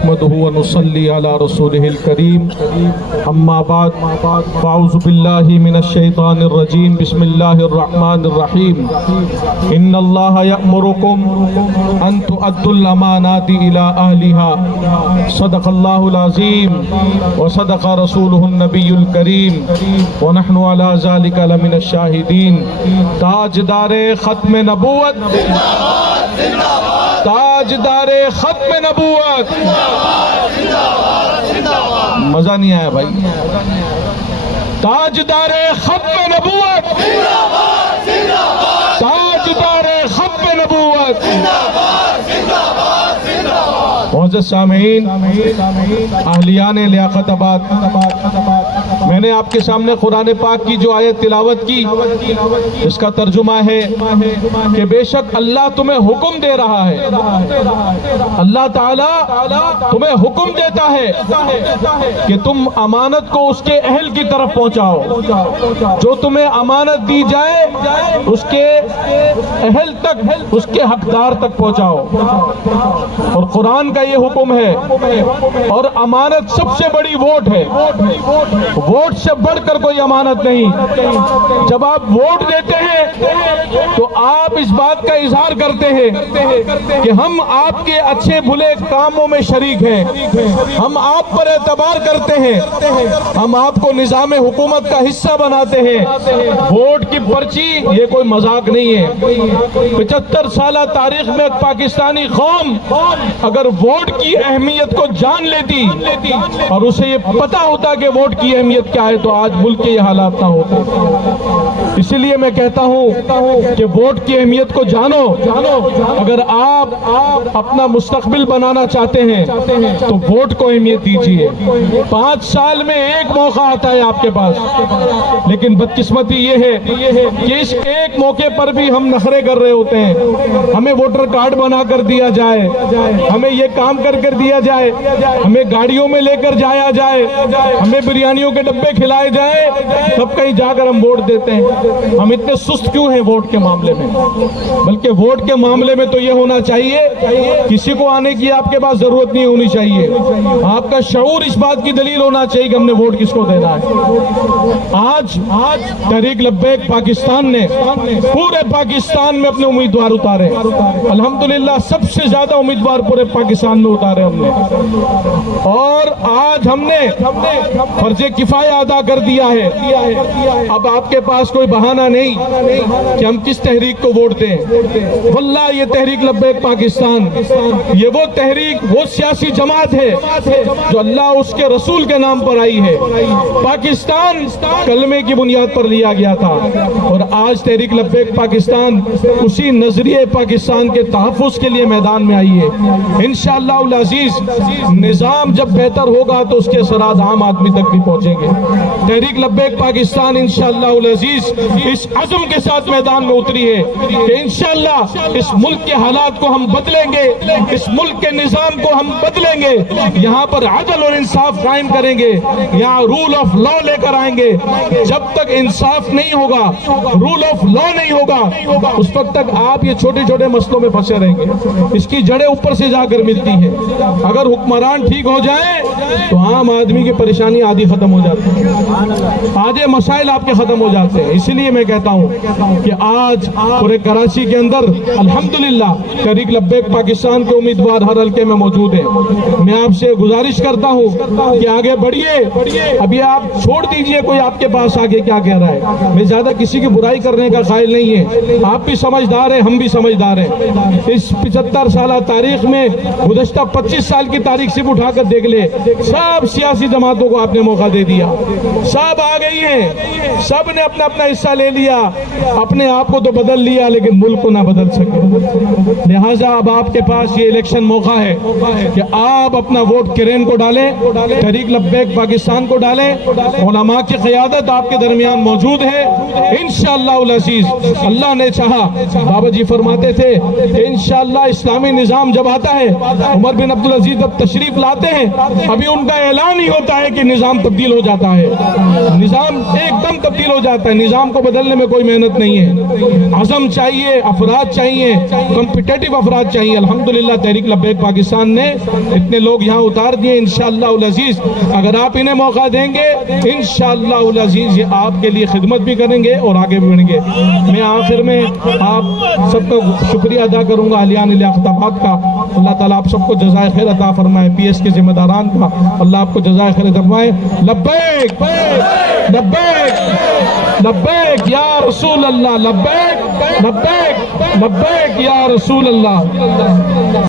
نحمده ونصلي على رسوله الكريم اما بعد فاعوذ بالله من الشيطان الرجيم بسم الله الرحمن الرحيم ان الله يأمركم ان تؤدوا الامانات الى اهلها صدق الله العظيم وصدق رسوله النبي الكريم ونحن على ذلك لمن الشاهدين تاجدار ختم نبوت تاجدار ختم نبوت مزہ نہیں آیا بھائی تاجدار ختم نبوت تاجدار ختم نبوت معزز سامعین اہلیان لیاقت آباد میں نے آپ کے سامنے قرآن پاک کی جو آیت تلاوت کی اس کا ترجمہ ہے کہ بے شک اللہ تمہیں حکم دے رہا ہے اللہ تعالیٰ تمہیں حکم دیتا ہے کہ تم امانت کو اس کے اہل کی طرف پہنچاؤ جو تمہیں امانت دی جائے اس کے اہل تک اس کے حقدار تک پہنچاؤ اور قرآن کا یہ حکم ہے اور امانت سب سے بڑی ووٹ ہے ووٹ سے بڑھ کر کوئی امانت نہیں جب آپ ووٹ دیتے ہیں تو آپ اس بات کا اظہار کرتے ہیں کہ ہم آپ کے اچھے بھلے کاموں میں شریک ہیں ہم آپ پر اعتبار کرتے ہیں ہم آپ کو نظام حکومت کا حصہ بناتے ہیں ووٹ کی پرچی یہ کوئی مذاق نہیں ہے 75 سالہ تاریخ میں پاکستانی قوم اگر ووٹ کی اہمیت کو جان لیتی اور اسے یہ پتا ہوتا کہ ووٹ کی اہمیت کیا ہے تو آج ملک کے یہ حالات نہ ہوتے اسی لیے میں کہتا ہوں کہ ووٹ کی اہمیت کو جانو اگر آپ اپنا مستقبل بنانا چاہتے ہیں تو ووٹ کو اہمیت دیجیے 5 سال میں ایک موقع آتا ہے آپ کے پاس لیکن بدقسمتی یہ ہے کہ اس ایک موقع پر بھی ہم نخرے کر رہے ہوتے ہیں ہمیں ووٹر کارڈ بنا کر دیا جائے ہمیں یہ کام کر دیا جائے ہمیں گاڑیوں میں لے کر جایا جائے ہمیں بریانیوں کے ڈبے کھلائے جائے تب کہیں جا کر ہم ووٹ دیتے ہیں ہم اتنے سست کیوں ہیں ووٹ کے معاملے میں بلکہ ووٹ کے معاملے میں تو یہ ہونا چاہیے کسی کو آنے کی آپ کے پاس ضرورت نہیں ہونی چاہیے آپ کا شعور اس بات کی دلیل ہونا چاہیے کہ ہم نے ووٹ کس کو دینا ہے آج تحریک لبیک پاکستان نے پورے پاکستان میں اپنے امیدوار اتارے الحمدللہ سب سے زیادہ امیدوار پورے پاکستان میں اتارے ہم نے اور آج ہم نے فرض کفایہ ادا کر دیا ہے اب آپ کے پاس کوئی بہانہ نہیں کہ ہم کس تحریک کو ووٹ دیں واللہ یہ تحریک لبیک پاکستان یہ وہ تحریک وہ سیاسی جماعت ہے جو اللہ اس کے رسول کے نام پر آئی ہے پاکستان کلمے کی بنیاد پر لیا گیا تھا اور آج تحریک لبیک پاکستان اسی نظریے پاکستان کے تحفظ کے لیے میدان میں آئی ہے انشاءاللہ العزیز نظام جب بہتر ہوگا تو اس کے اثرات عام آدمی تک بھی پہنچیں گے تحریک لبیک پاکستان انشاءاللہ العزیز اس عزم کے ساتھ میدان میں اتری ہے کہ انشاءاللہ اس ملک کے حالات کو ہم بدلیں گے اس ملک کے نظام کو ہم بدلیں گے یہاں پر عدل اور انصاف قائم کریں گے یہاں رول آف لا لے کر آئیں گے جب تک انصاف نہیں ہوگا رول آف لا نہیں ہوگا اس وقت تک آپ یہ چھوٹے چھوٹے مسئلوں میں پھنسے رہیں گے اس کی جڑیں اوپر سے جا کر ملتی ہیں اگر حکمران ٹھیک ہو جائے تو عام آدمی کی پریشانی آدھی ختم ہو جاتی ہے آدھے مسائل آپ کے ختم ہو جاتے ہیں اسی لیے میں کہتا ہوں کہ آج پورے کراچی کے اندر الحمدللہ تحریک لبیک پاکستان کے امیدوار ہر حلقے میں موجود ہیں میں آپ سے گزارش کرتا ہوں کہ آگے بڑھیے ابھی آپ چھوڑ دیجئے کوئی آپ کے پاس آگے کیا کہہ رہا ہے میں زیادہ کسی کی برائی کرنے کا قائل نہیں ہے آپ بھی سمجھدار ہیں ہم بھی سمجھدار ہیں اس 75 سالہ تاریخ میں گزشتہ 25 سال کی تاریخ صرف اٹھا کر دیکھ لے سب سیاسی جماعتوں کو آپ نے موقع دے دیا سب آ گئی ہیں سب نے اپنا اپنا حصہ لے لیا اپنے آپ کو تو بدل لیا لیکن ملک کو نہ بدل سکے لہٰذا اب آپ کے پاس یہ الیکشن موقع ہے کہ آپ اپنا ووٹ کرین کو ڈالیں تحریک لبیک پاکستان کو ڈالیں علماء کی قیادت آپ کے درمیان موجود ہے انشاءاللہ العزیز اللہ نے چاہا بابا جی فرماتے تھے کہ انشاءاللہ اسلامی نظام جب آتا ہے عمر بن عبدالعزیز جب تشریف لاتے ہیں ابھی ان کا اعلان ہی ہوتا ہے کہ نظام تبدیل ہو جاتا جاتا ہے, نظام ایک دم تبدیل ہو جاتا ہے. نظام کو بدلنے میں کوئی محنت نہیں ہے, عزم چاہیے, افراد چاہیے, کمپیٹیٹو افراد چاہیے. الحمدللہ تحریک لبیک پاکستان نے اتنے لوگ یہاں اتار دیے. انشاءاللہ العزیز اگر آپ انہیں موقع دیں گے انشاءاللہ العزیز یہ آپ کے لیے خدمت بھی کریں گے اور آگے بھی بڑھیں گے. میں آخر میں آپ سب کو شکریہ ادا کروں گا اہلیان لیاقت آباد کا. اللہ تعالیٰ آپ سب کو جزائے خیر عطا فرمائے. پی ایس کے ذمہ داران کا اللہ آپ کو جزائے خیر عطا فرمائے. لبیک لبیک لبیک یا رسول اللہ, لبیک لبیک لبیک یا رسول اللہ.